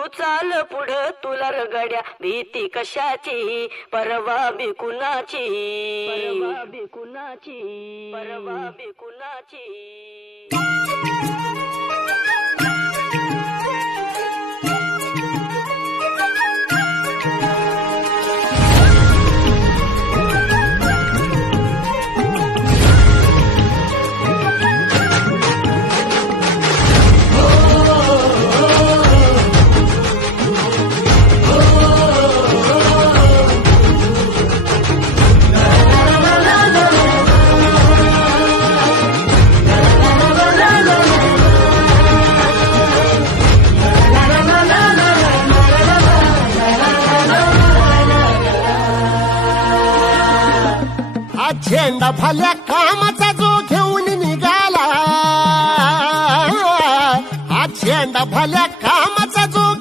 तू चाल पुढं तुला रगड्या भीती कशाची? परवा बी कुणाची? परवा बी कुणाची? परवा बी कुणाची? हा झेंडा फाल्या कामाचा जो घेऊन निघाला हा झेंडा फाल्या कामाचा जो